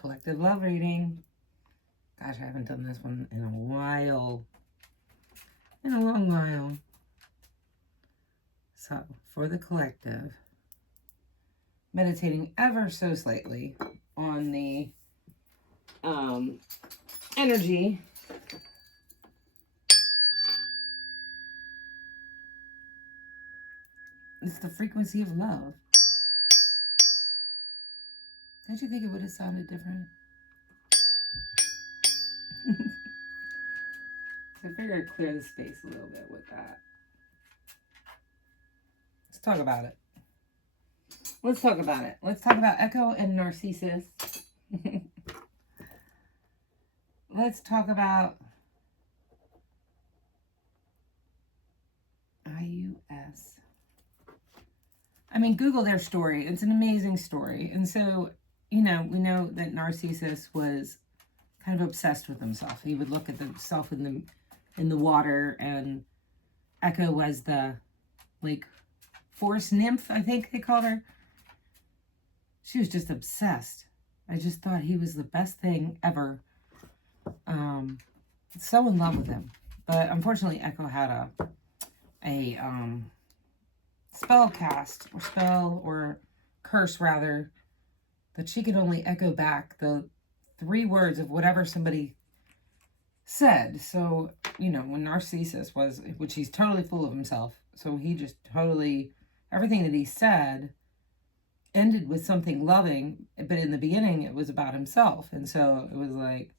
Collective love reading. Gosh, I haven't done this one in a while. In a long while. So, for the collective, meditating ever so slightly on the energy it's the frequency of love. Don't you think it would have sounded different? So I figured I'd clear the space a little bit with that. Let's talk about it. Let's talk about it. Let's talk about Echo and Narcissus. Let's talk about IUS. I mean, Google their story. It's an amazing story. And so, we know that Narcissus was kind of obsessed with himself. He would look at himself in the water, and Echo was the, forest nymph, I think they called her. She was just obsessed. I just thought he was the best thing ever. So in love with him. But unfortunately, Echo had a spell or curse rather, that she could only echo back the 3 words of whatever somebody said. So, when Narcissus was, which he's totally full of himself, so he just totally, everything that he said ended with something loving, but in the beginning it was about himself. And so it was like,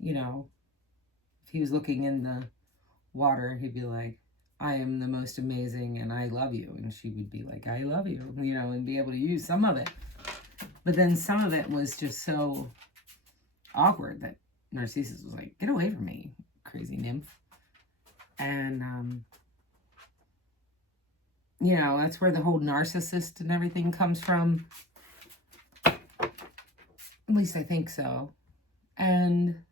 if he was looking in the water, he'd be like, I am the most amazing and I love you. And she would be like, I love you, and be able to use some of it. But then some of it was just so awkward that Narcissus was like, get away from me, crazy nymph. And, that's where the whole narcissist and everything comes from. At least I think so. And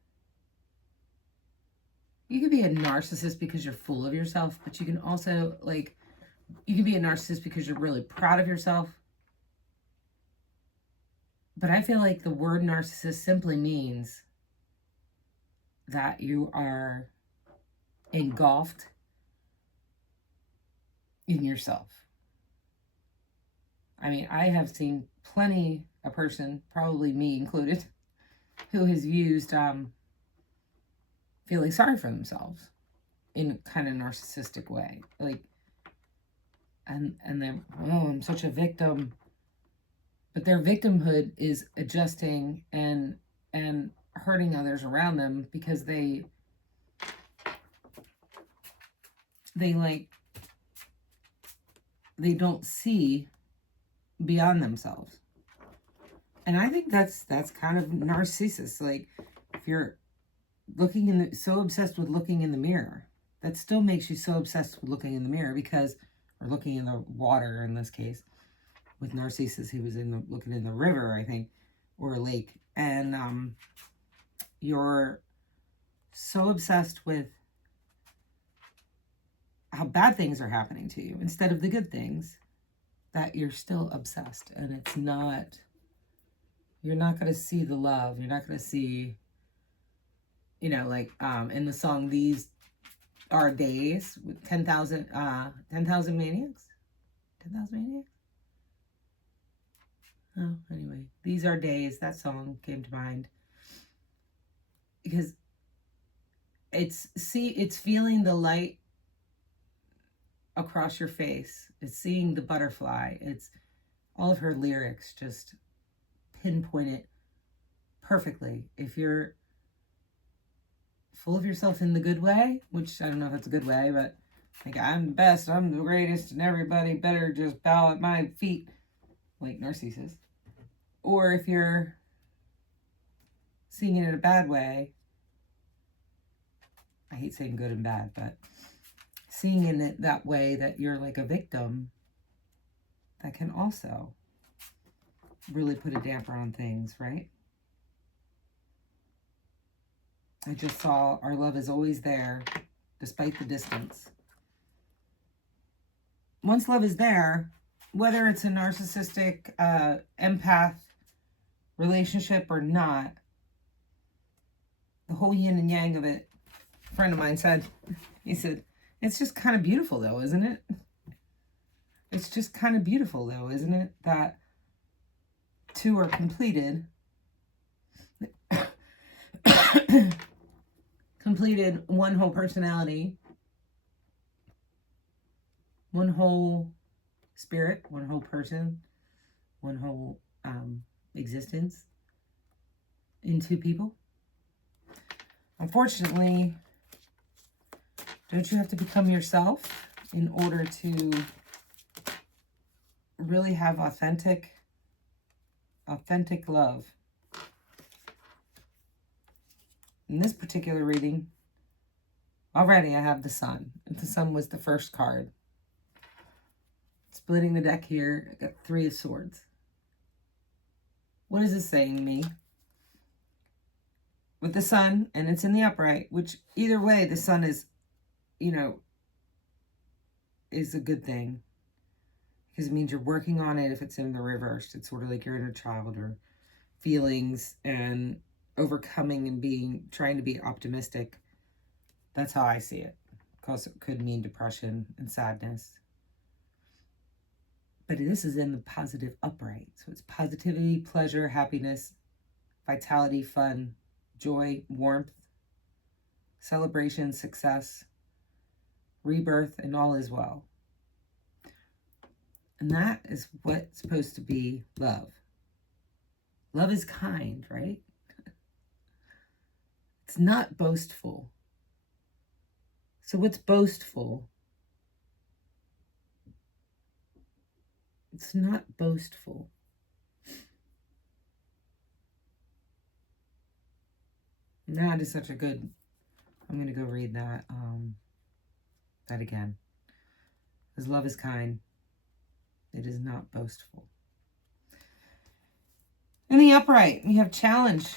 you can be a narcissist because you're full of yourself, but you can also, you can be a narcissist because you're really proud of yourself. But I feel like the word narcissist simply means that you are engulfed in yourself. I mean, I have seen a person, probably me included, who has used feeling sorry for themselves in a kind of narcissistic way. And then, I'm such a victim. But their victimhood is adjusting and hurting others around them because they don't see beyond themselves. And I think that's kind of Narcissus. If you're so obsessed with looking in the mirror, that still makes you so obsessed with looking in the mirror or looking in the water in this case. With Narcissus, he was looking in the river, I think, or a lake. And you're so obsessed with how bad things are happening to you instead of the good things that you're still obsessed. And it's not, you're not going to see the love. You're not going to see, in the song, These Are Days with 10,000 maniacs. 10,000 maniacs? Oh, anyway, These Are Days, that song came to mind. Because it's feeling the light across your face. It's seeing the butterfly. It's all of her lyrics just pinpoint it perfectly. If you're full of yourself in the good way, which I don't know if that's a good way, but I'm the best, I'm the greatest, and everybody better just bow at my feet, like Narcissus. Or if you're seeing it in a bad way, I hate saying good and bad, but seeing in it that way that you're like a victim, that can also really put a damper on things, right? I just saw our love is always there, despite the distance. Once love is there, whether it's a narcissistic empath relationship or not, the whole yin and yang of it, a friend of mine said, he said, it's just kind of beautiful though, isn't it? It's just kind of beautiful though, isn't it? That two are completed. Completed one whole personality, one whole spirit, one whole person, one whole existence in two people. Unfortunately, don't you have to become yourself in order to really have authentic love? In this particular reading, already I have the Sun. The Sun was the first card. Splitting the deck here, I got 3 of Swords. What is this saying to me? With the Sun, and it's in the upright, which either way, the Sun is, is a good thing. Because it means you're working on it. If it's in the reverse, it's sort of like your inner child or feelings and overcoming and trying to be optimistic. That's how I see it. Because it could mean depression and sadness. But this is in the positive upright. So it's positivity, pleasure, happiness, vitality, fun, joy, warmth, celebration, success, rebirth, and all is well. And that is what's supposed to be love. Love is kind, right? It's not boastful. So what's boastful? It's not boastful. That is such a good, I'm going to go read that again. Because love is kind. It is not boastful. In the upright, we have challenge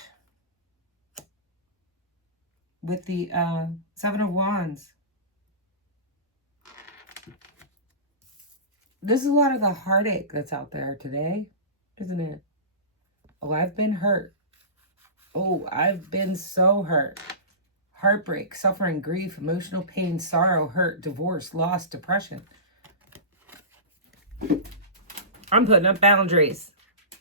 with the 7 of Wands. This is a lot of the heartache that's out there today, isn't it? Oh, I've been hurt. Oh, I've been so hurt. Heartbreak, suffering, grief, emotional pain, sorrow, hurt, divorce, loss, depression. I'm putting up boundaries.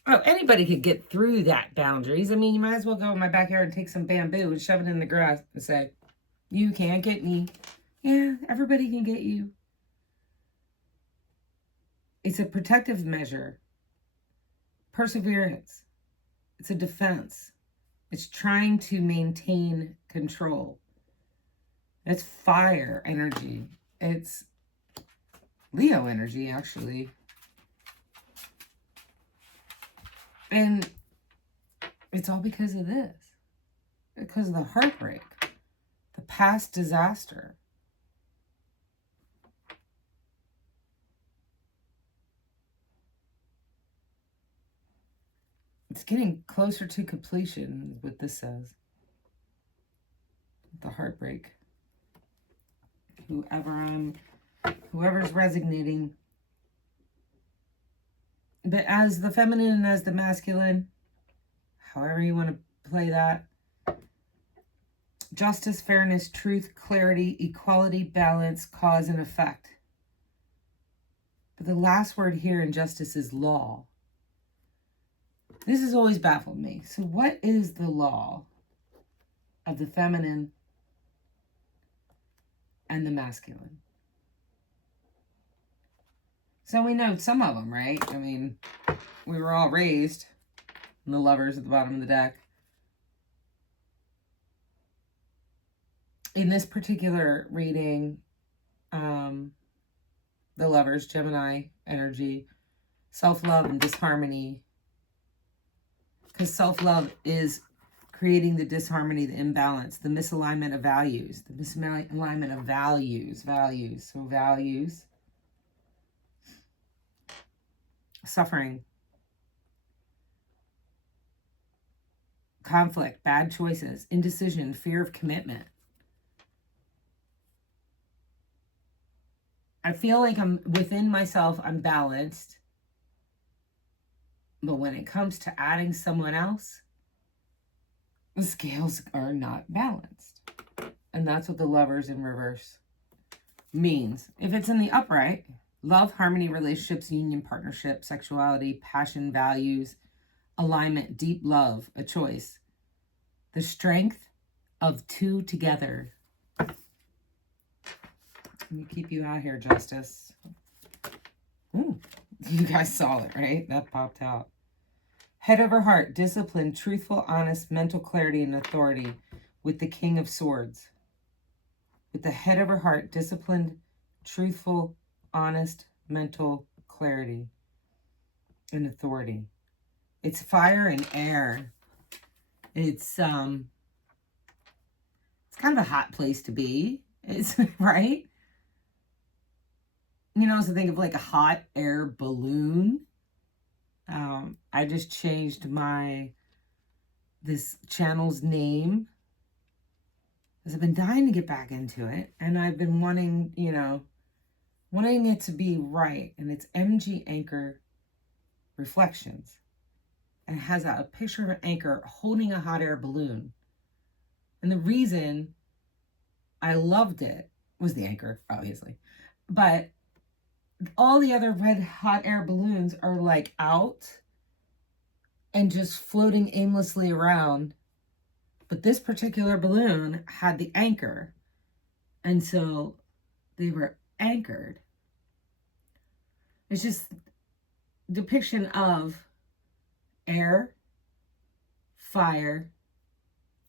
Oh, anybody could get through that boundaries. I mean, you might as well go in my backyard and take some bamboo and shove it in the grass and say, you can't get me. Yeah, everybody can get you. It's a protective measure. Perseverance. It's a defense. It's trying to maintain control. It's fire energy. It's Leo energy, actually. And it's all because of this. Because of the heartbreak. The past disaster. It's getting closer to completion, is what this says. The heartbreak. Whoever's resonating. But as the feminine and as the masculine, however you want to play that. Justice, fairness, truth, clarity, equality, balance, cause, and effect. But the last word here in justice is law. This has always baffled me. So what is the law of the feminine and the masculine? So we know some of them, right? I mean, we were all raised, and the Lovers at the bottom of the deck. In this particular reading, the Lovers, Gemini energy, self-love and disharmony. Because self-love is creating the disharmony, the imbalance, the misalignment of values. The misalignment of values. So values. Suffering. Conflict, bad choices, indecision, fear of commitment. I feel like I'm within myself, I'm balanced. But when it comes to adding someone else, the scales are not balanced. And that's what the Lovers in reverse means. If it's in the upright, love, harmony, relationships, union, partnership, sexuality, passion, values, alignment, deep love, a choice. The strength of two together. Let me keep you out here, Justice. Ooh, you guys saw it, right? That popped out. Head over heart, discipline, truthful, honest, mental clarity, and authority with the King of Swords. With the head over heart, disciplined, truthful, honest, mental clarity, and authority. It's fire and air. It's kind of a hot place to be. It's right. You know, so think of like a hot air balloon. I just changed this channel's name because I've been dying to get back into it, and I've been wanting it to be right. And it's MG Anchor Reflections. And it has a picture of an anchor holding a hot air balloon. And the reason I loved it was the anchor, obviously. But all the other red hot air balloons are like out and just floating aimlessly around. But this particular balloon had the anchor. And so they were anchored. It's just depiction of air, fire,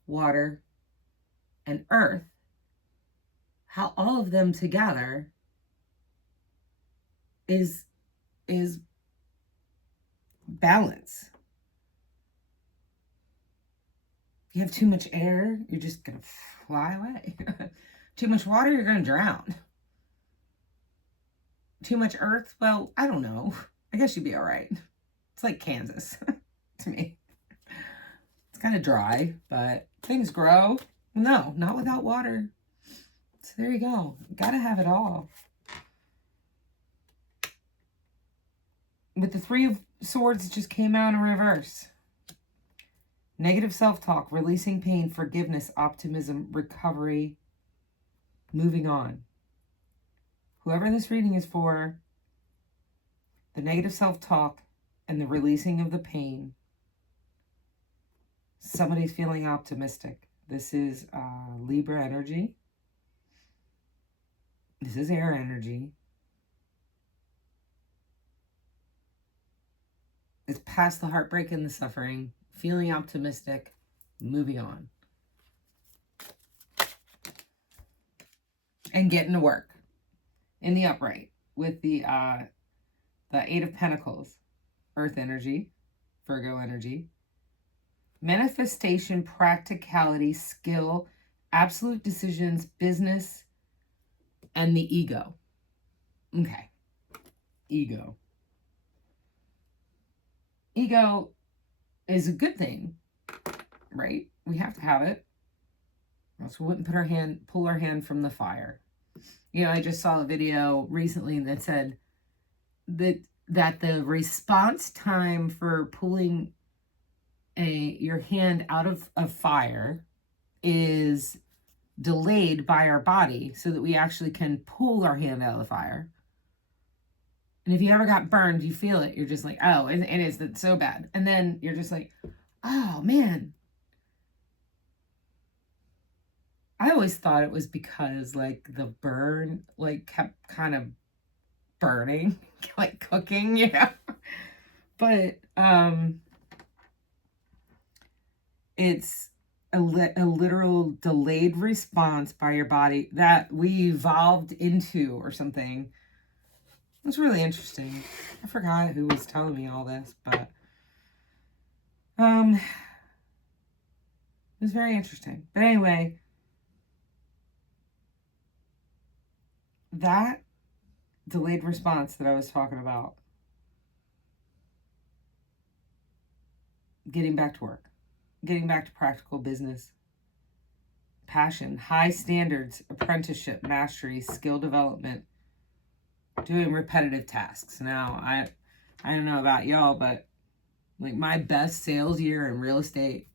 water, and earth, how all of them together is balance. If you have too much air, you're just going to fly away. Too much water, you're going to drown. Too much earth, well, I don't know. I guess you'd be all right. It's like Kansas to me. It's kind of dry, but things grow. No, not without water. So there you go. Gotta have it all. With the Three of Swords, it just came out in reverse. Negative self-talk, releasing pain, forgiveness, optimism, recovery, moving on. Whoever this reading is for, the negative self-talk and the releasing of the pain, somebody's feeling optimistic. This is Libra energy. This is air energy. It's past the heartbreak and the suffering, feeling optimistic, moving on. And getting to work in the upright with the Eight of Pentacles, Earth energy, Virgo energy, manifestation, practicality, skill, absolute decisions, business, and the ego. Okay. Ego. Ego is a good thing, right? We have to have it. Or else we wouldn't pull our hand from the fire. You know, I just saw a video recently that said that the response time for pulling your hand out of a fire is delayed by our body so that we actually can pull our hand out of the fire. And if you ever got burned, you feel it. You're just like, oh, it is so bad. And then you're just like, oh, man. I always thought it was because, like, the burn, like, kept kind of burning, like cooking, you know? But it's a literal delayed response by your body that we evolved into or something. It's really interesting. I forgot who was telling me all this, but it was very interesting. But anyway, that delayed response that I was talking about, getting back to work, getting back to practical business, passion, high standards, apprenticeship, mastery, skill development, doing repetitive tasks. Now, I don't know about y'all, but Like my best sales year and real estate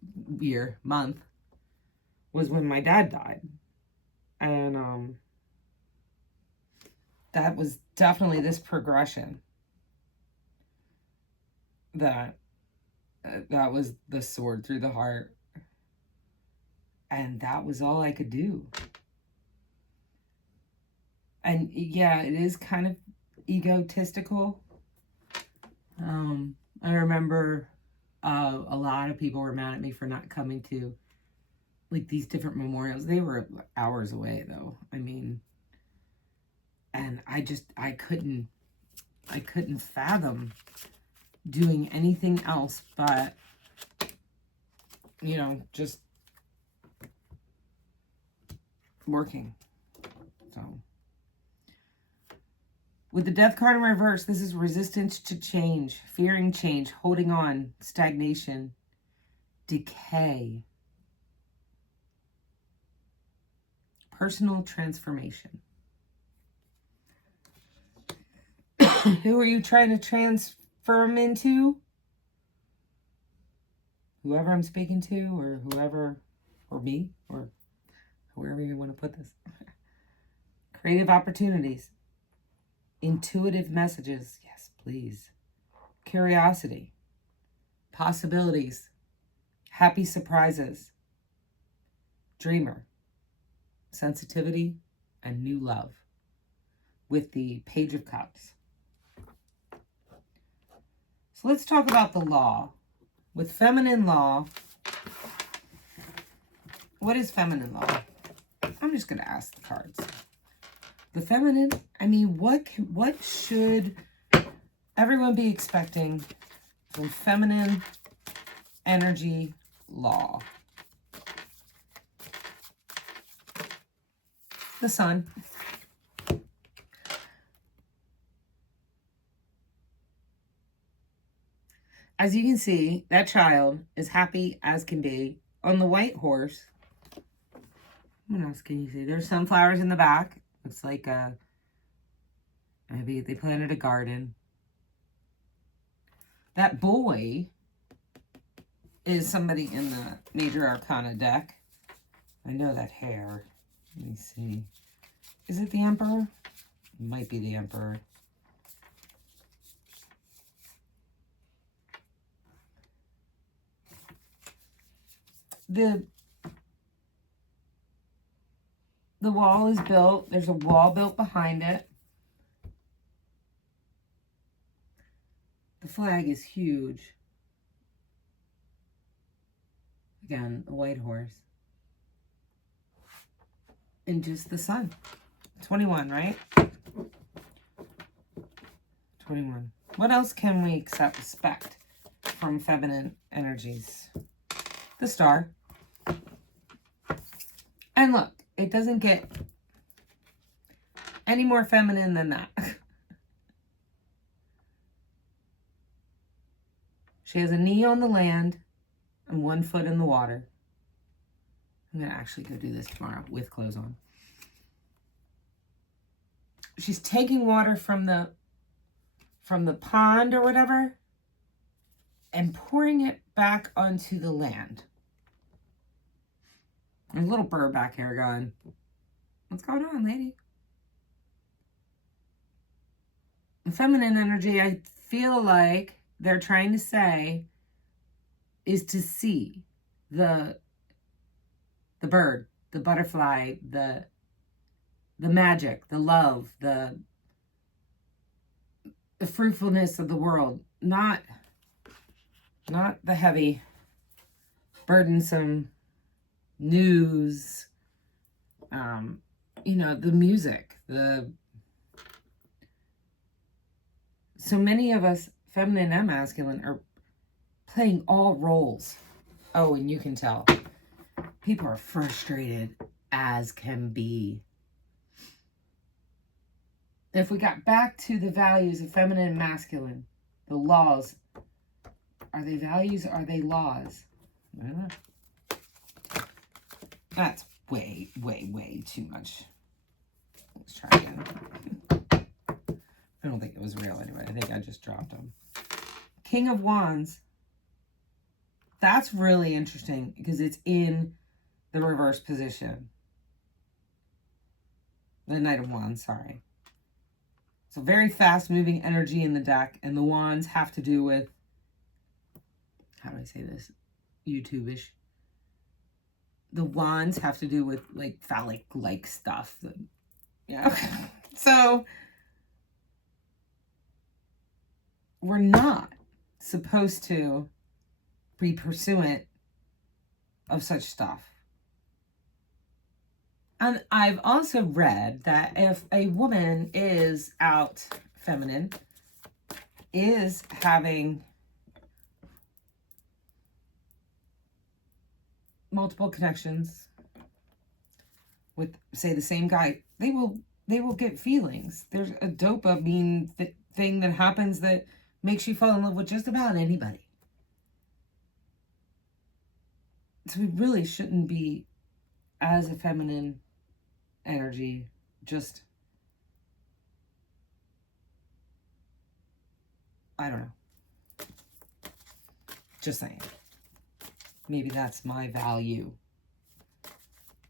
month was when my dad died. And that was definitely this progression that was the sword through the heart. And that was all I could do. And yeah, it is kind of egotistical. I remember a lot of people were mad at me for not coming to like these different memorials. They were hours away though. I mean, and I couldn't fathom doing anything else but, just working. So with the Death card in reverse, this is resistance to change, fearing change, holding on, stagnation, decay, personal transformation. Who are you trying to transform into? Whoever I'm speaking to, or whoever, or me, or wherever you want to put this. Creative opportunities. Intuitive messages. Yes, please. Curiosity. Possibilities. Happy surprises. Dreamer. Sensitivity and new love. With the Page of Cups. So let's talk about the law. With feminine law, what is feminine law? I'm just going to ask the cards. The feminine, I mean, what should everyone be expecting from feminine energy law? The Sun. As you can see, that child is happy as can be on the white horse. What else can you see? There's sunflowers in the back. Looks like maybe they planted a garden. That boy is somebody in the Major Arcana deck. I know that hair. Let me see. Is it the Emperor? It might be the Emperor. The wall is built. There's a wall built behind it. The flag is huge. Again, a white horse. And just the sun. 21, right? 21. What else can we expect from feminine energies? The Star. And look, it doesn't get any more feminine than that. She has a knee on the land and 1 foot in the water. I'm going to actually go do this tomorrow with clothes on. She's taking water from the pond or whatever and pouring it back onto the land. There's a little bird back here going, what's going on, lady? The feminine energy, I feel like they're trying to say, is to see the bird, the butterfly, the magic, the love, the fruitfulness of the world, not the heavy, burdensome news, the music, so many of us, feminine and masculine, are playing all roles. Oh, and you can tell. People are frustrated as can be. If we got back to the values of feminine and masculine, the laws, are they values or are they laws? I don't know. That's way, way, way too much. Let's try again. I don't think it was real anyway. I think I just dropped them. King of Wands. That's really interesting because it's in the reverse position. The Knight of Wands, sorry. So very fast moving energy in the deck, and the wands have to do with, how do I say this? YouTube-ish. The wands have to do with like phallic-like stuff. Yeah. So we're not supposed to be pursuant of such stuff. And I've also read that if a woman is out feminine, is having multiple connections with, say, the same guy, they will get feelings. There's a dopamine thing that happens that makes you fall in love with just about anybody. So we really shouldn't be, as a feminine energy, just, I don't know. Just saying. Maybe that's my value.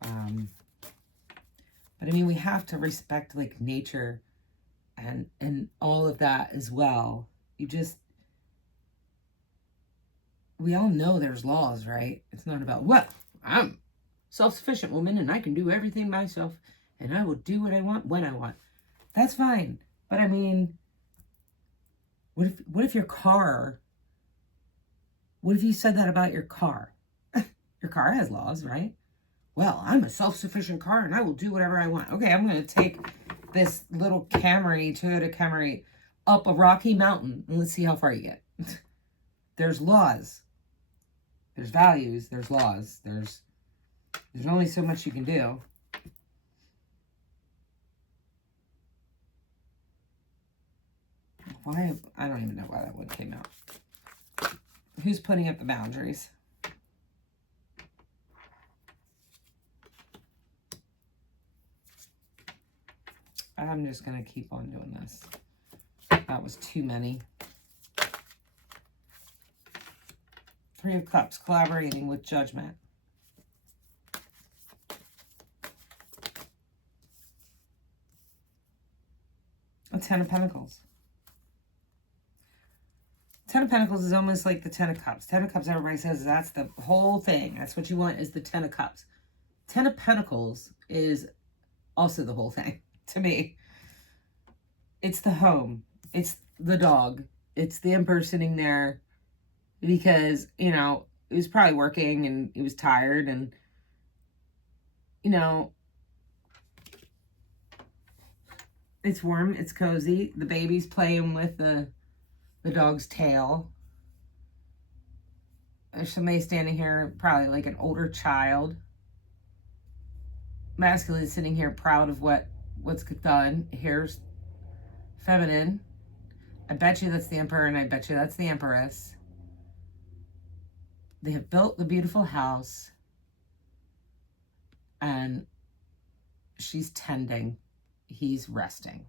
But I mean, we have to respect like nature and all of that as well. We all know there's laws, right? It's not about, well, I'm self-sufficient woman and I can do everything myself and I will do what I want when I want. That's fine. But I mean, what if your car, what if you said that about your car? Your car has laws, right? Well, I'm a self-sufficient car and I will do whatever I want. Okay, I'm going to take this little Toyota Camry up a rocky mountain and let's see how far you get. There's laws. There's values. There's laws. There's only so much you can do. Why? I don't even know why that one came out. Who's putting up the boundaries? I'm just going to keep on doing this. That was too many. Three of Cups, collaborating with Judgment. A Ten of Pentacles. Ten of Pentacles is almost like the Ten of Cups. Ten of Cups, everybody says that's the whole thing. That's what you want, is the Ten of Cups. Ten of Pentacles is also the whole thing to me. It's the home. It's the dog. It's the Emperor sitting there because, you know, he was probably working and he was tired and, you know, it's warm. It's cozy. The baby's playing with the dog's tail. There's somebody standing here, probably like an older child. Masculine sitting here proud of what's done. Here's feminine. I bet you that's the Emperor and I bet you that's the Empress. They have built the beautiful house and she's tending. He's resting.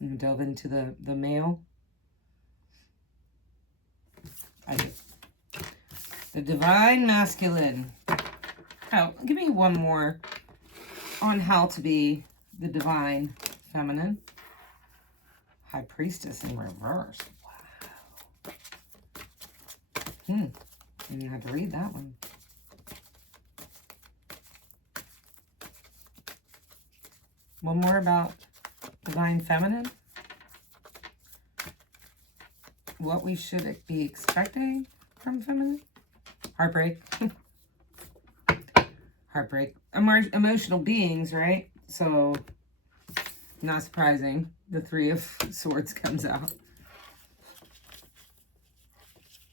You delve into the male. I do. The Divine Masculine. Oh, give me one more on how to be the Divine Feminine. High Priestess in reverse. Wow. Didn't have to read that one. One more about Divine Feminine. What we should be expecting from feminine. Heartbreak. Heartbreak. Emotional beings, right? So, not surprising. The Three of Swords comes out.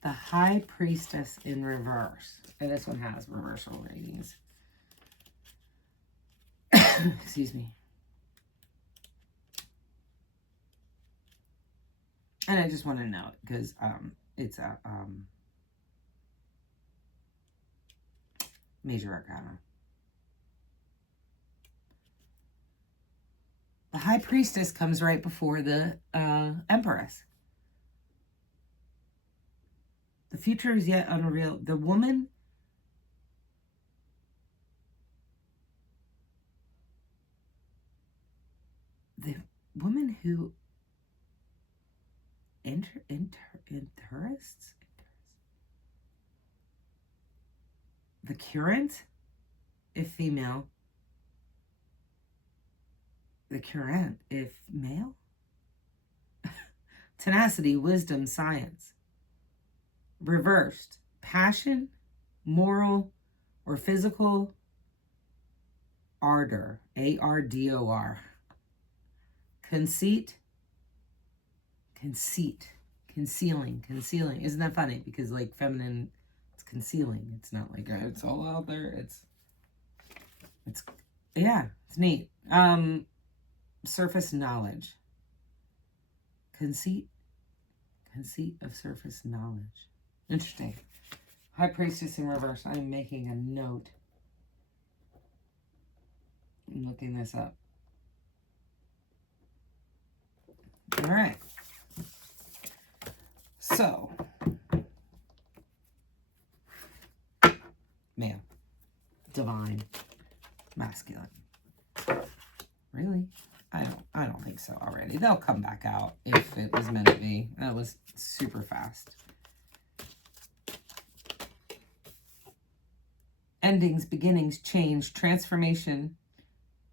The High Priestess in reverse. And this one has reversal readings. Excuse me. And I just want to note because it's a major arcana. The High Priestess comes right before the Empress. The future is yet unreal. The woman who interests the current, if female, the current, if male, tenacity, wisdom, science, reversed, passion, moral, or physical ardor, ARDOR, conceit, concealing. Isn't that funny? Because like feminine, it's concealing. It's not like it's all out there. It's yeah, it's neat. Surface knowledge. Conceit of surface knowledge. Interesting. High Priestess in reverse. I'm making a note. I'm looking this up. All right. So, male, divine, masculine. Really? I don't think so already. They'll come back out if it was meant to be. That was super fast. Endings, beginnings, change, transformation,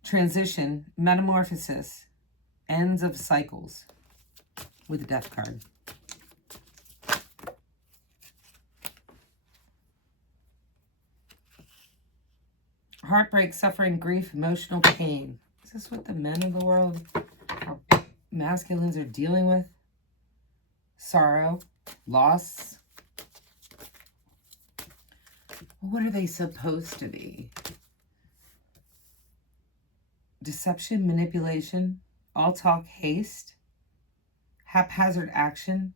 transition, metamorphosis, ends of cycles with the Death card. Heartbreak, suffering, grief, emotional pain. Is this what the men of the world, or masculines, are dealing with? Sorrow, loss. What are they supposed to be? Deception, manipulation, all talk, haste, haphazard action,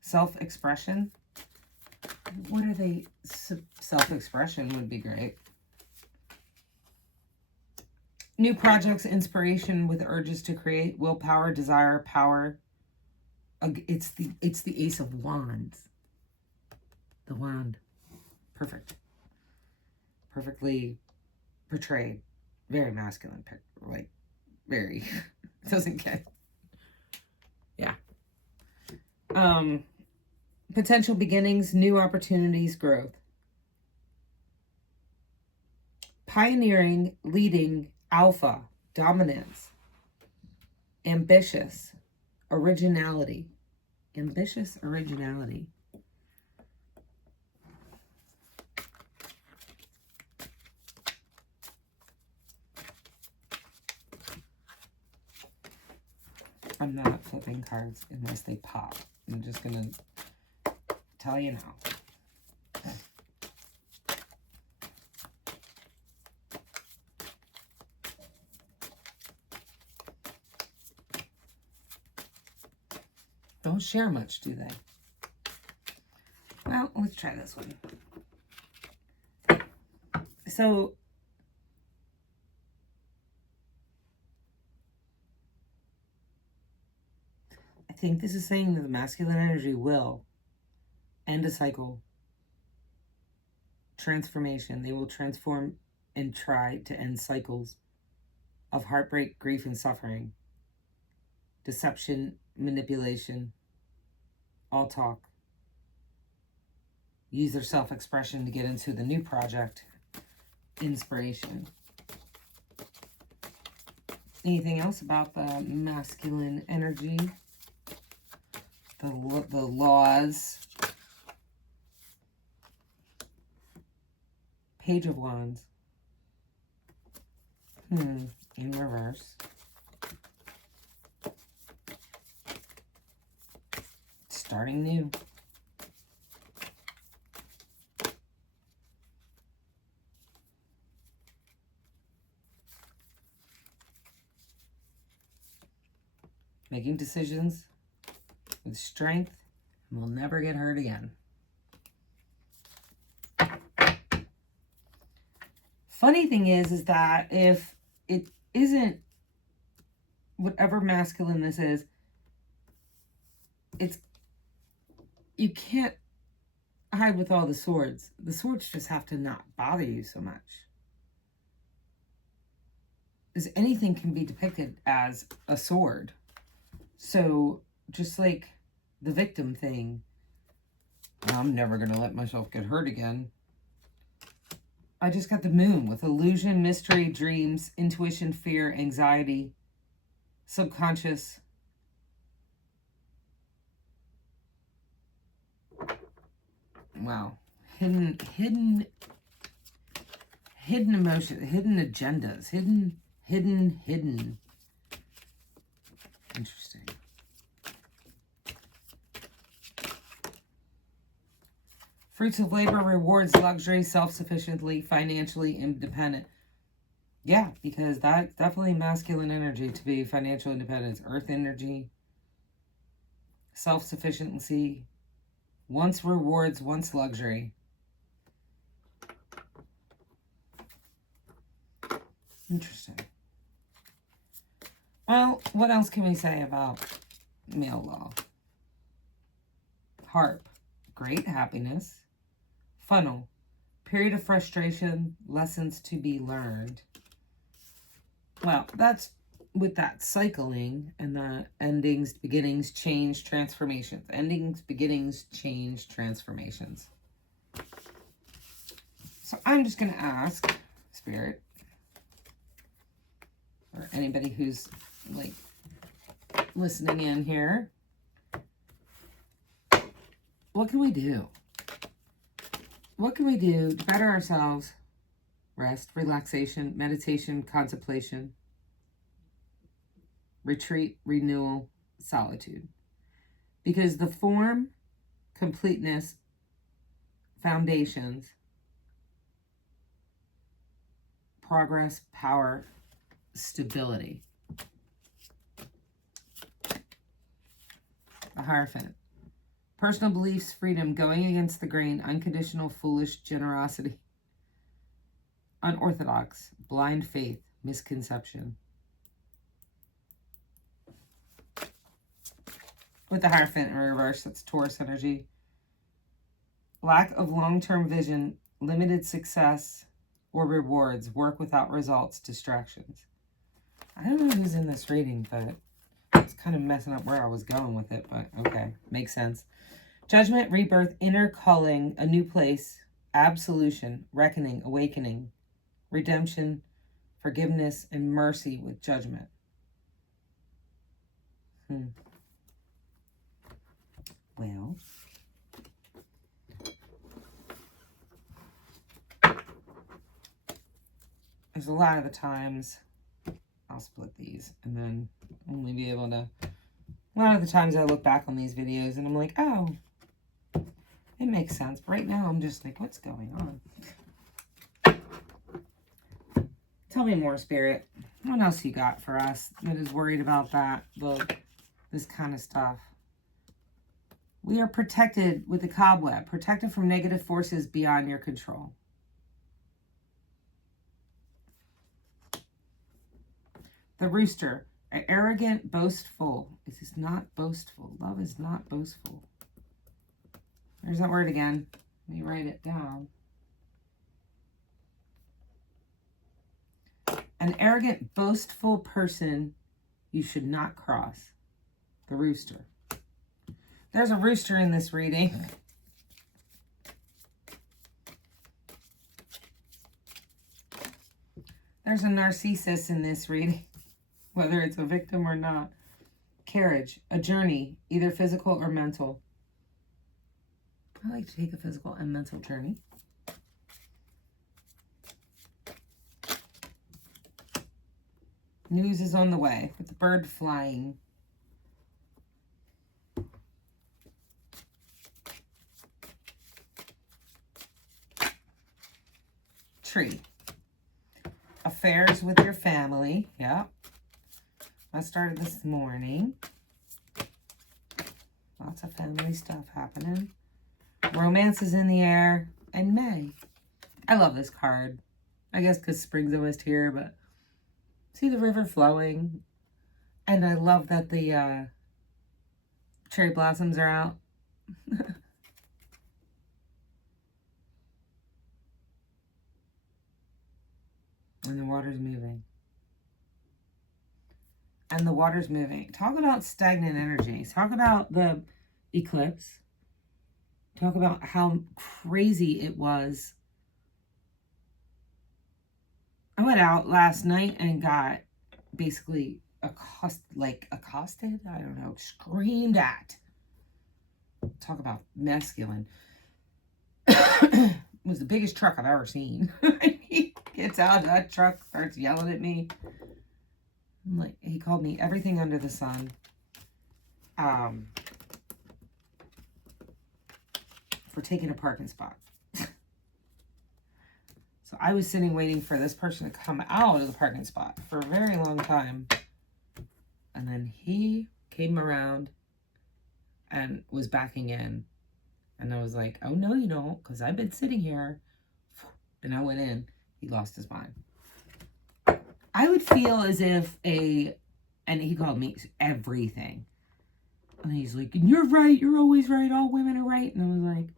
self-expression. What are they? Self-expression would be great. New projects, inspiration with urges to create, willpower, desire, power. It's the Ace of Wands. The wand. Perfect. Perfectly portrayed. Very masculine. Like, very. Doesn't get. Yeah. Potential beginnings, new opportunities, growth. Pioneering, leading, alpha, dominance. Ambitious, originality. Ambitious originality. I'm not flipping cards unless they pop. I'm just going to tell you now. Okay. Don't share much, do they? Well, let's try this one. So, I think this is saying that the masculine energy will end a cycle. Transformation. They will transform and try to end cycles of heartbreak, grief, and suffering. Deception, manipulation, all talk. Use their self-expression to get into the new project. Inspiration. Anything else about the masculine energy? The laws. Page of Wands. In reverse. Starting new. Making decisions with strength and will never get hurt again. Funny thing is that if it isn't whatever masculine this is, you can't hide with all the swords. The swords just have to not bother you so much. Because anything can be depicted as a sword. So, just like the victim thing, I'm never going to let myself get hurt again. I just got the moon with illusion, mystery, dreams, intuition, fear, anxiety, subconscious. Wow. Hidden emotions, hidden agendas, hidden. Interesting. Fruits of labor, rewards, luxury, self-sufficiently, financially independent. Yeah, because that's definitely masculine energy to be financial independence. Earth energy, self-sufficiency, once rewards, once luxury. Interesting. Well, what else can we say about male law? Harp, great happiness. Funnel, period of frustration, lessons to be learned. Well, that's with that cycling and the endings, beginnings, change, transformations. Endings, beginnings, change, transformations. So I'm just going to ask Spirit, or anybody who's like listening in here, what can we do? What can we do to better ourselves? Rest, relaxation, meditation, contemplation, retreat, renewal, solitude. Because the form, completeness, foundations, progress, power, stability. The Hierophant. Personal beliefs, freedom, going against the grain, unconditional, foolish, generosity. Unorthodox, blind faith, misconception. With the Hierophant in reverse, that's Taurus energy. Lack of long-term vision, limited success or rewards, work without results, distractions. I don't know who's in this reading, but it's kind of messing up where I was going with it, but okay, makes sense. Judgment, rebirth, inner calling, a new place, absolution, reckoning, awakening, redemption, forgiveness, and mercy with judgment. Well, there's a lot of the times, I'll split these and then only be able to, a lot of the times I look back on these videos and I'm like, oh, it makes sense. But right now I'm just like, what's going on? Tell me more, Spirit. What else you got for us that is worried about that, this kind of stuff? We are protected with the cobweb, protected from negative forces beyond your control. The Rooster, arrogant, boastful. This is not boastful. Love is not boastful. There's that word again. Let me write it down. An arrogant, boastful person you should not cross. The Rooster. There's a rooster in this reading. There's a Narcissus in this reading, whether it's a victim or not. Carriage, a journey, either physical or mental. I like to take a physical and mental journey. News is on the way with the bird flying. Tree. Affairs with your family. Yep. I started this morning. Lots of family stuff happening. Romance is in the air. And May. I love this card. I guess because spring's almost here, but see the river flowing. And I love that the cherry blossoms are out. And the water's moving. And the water's moving. Talk about stagnant energy. Talk about the eclipse. Talk about how crazy it was. I went out last night and got basically accosted, I don't know, screamed at. Talk about masculine. It was the biggest truck I've ever seen. He gets out of that truck, starts yelling at me. I'm like, he called me everything under the sun. For taking a parking spot. So I was sitting waiting for this person to come out of the parking spot for a very long time. And then he came around and was backing in. And I was like, oh, no, you don't, because I've been sitting here. And I went in. He lost his mind. I would feel as if and he called me everything. And he's like, you're right. You're always right. All women are right. And I was like,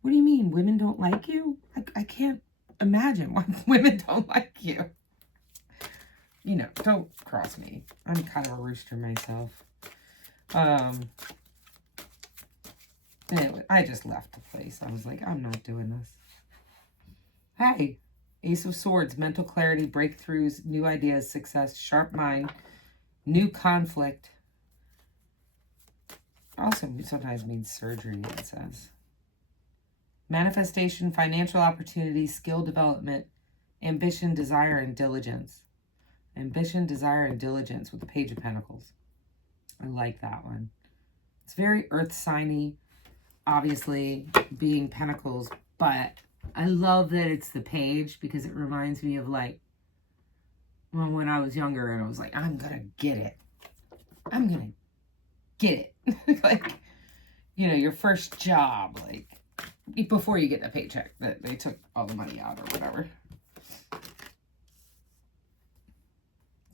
what do you mean? Women don't like you? I can't imagine why women don't like you. You know, don't cross me. I'm kind of a rooster myself. Anyway, I just left the place. I was like, I'm not doing this. Hey, Ace of Swords, mental clarity, breakthroughs, new ideas, success, sharp mind, new conflict. Also sometimes means surgery, it says. Manifestation, financial opportunity, skill development, ambition, desire, and diligence. Ambition, desire, and diligence with the Page of Pentacles. I like that one. It's very earth signy, obviously being Pentacles, but I love that it's the Page because it reminds me of like, well, when I was younger and I was like, I'm gonna get it. I'm gonna get it. Like, you know, your first job, like before you get the paycheck, that they took all the money out or whatever.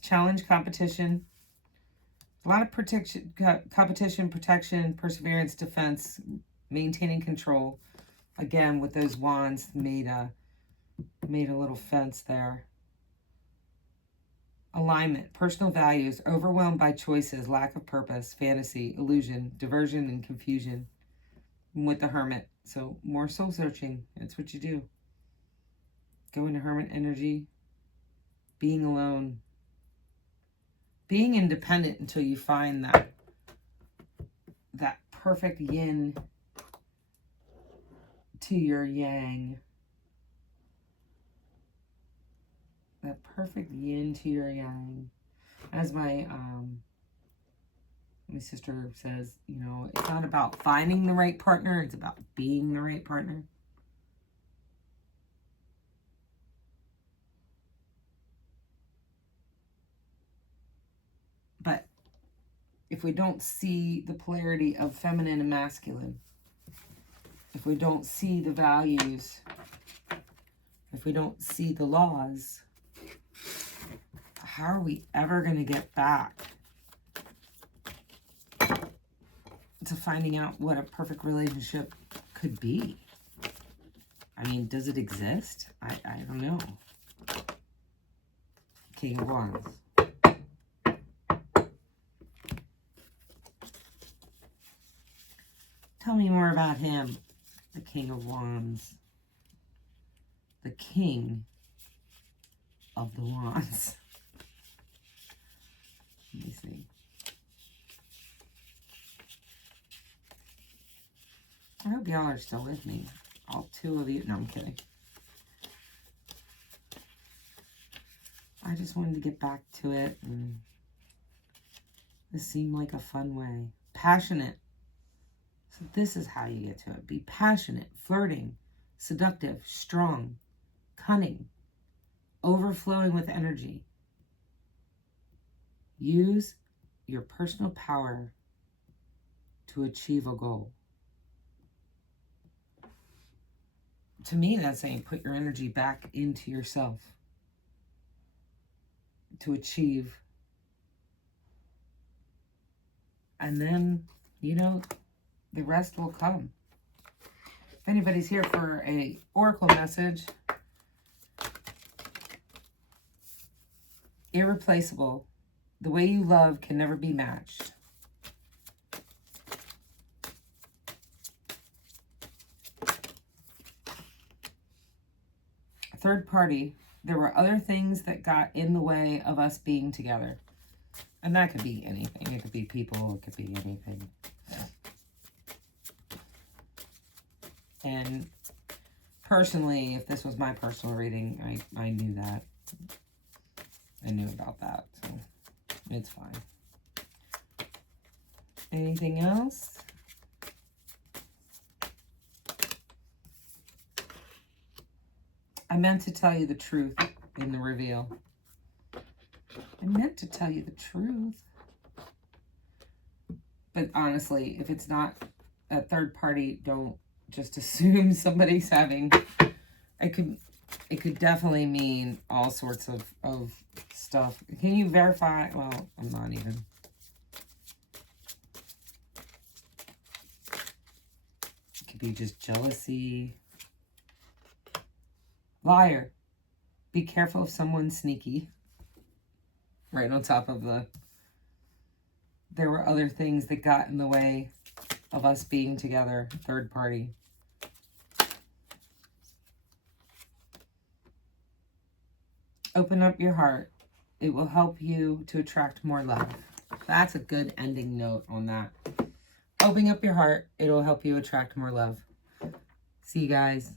Challenge, competition. A lot of protection, competition, protection, perseverance, defense, maintaining control. Again, with those wands, made a little fence there. Alignment, personal values, overwhelmed by choices, lack of purpose, fantasy, illusion, diversion, and confusion. And with the Hermit, so more soul searching. That's what you do. Go into Hermit energy. Being alone. Being independent until you find that perfect yin to your yang. That perfect yin to your yang. As my sister says, you know, it's not about finding the right partner, it's about being the right partner. But if we don't see the polarity of feminine and masculine, if we don't see the values, if we don't see the laws, how are we ever going to get back to finding out what a perfect relationship could be? I mean, does it exist? I don't know. King of Wands. Tell me more about him, the King of Wands. The King of the Wands. Let me see. I hope y'all are still with me. All two of you. No, I'm kidding. I just wanted to get back to it, and this seemed like a fun way. Passionate. So this is how you get to it. Be passionate, flirting, seductive, strong, cunning, overflowing with energy. Use your personal power to achieve a goal. To me, that's saying put your energy back into yourself to achieve And then, you know, the rest will come. If anybody's here for a oracle message, irreplaceable. The way you love can never be matched. Third party. There were other things that got in the way of us being together. And that could be anything. It could be people. It could be anything. And personally, if this was my personal reading, I knew that. I knew about that. So it's fine. Anything else? I meant to tell you the truth in the reveal. I meant to tell you the truth. But honestly, if it's not a third party, don't just assume somebody's having... It could definitely mean all sorts of stuff. Can you verify? Well, I'm not even. It could be just jealousy. Liar. Be careful if someone's sneaky. Right on top of the... There were other things that got in the way of us being together. Third party. Open up your heart. It will help you to attract more love. That's a good ending note on that. Opening up your heart. It'll help you attract more love. See you guys.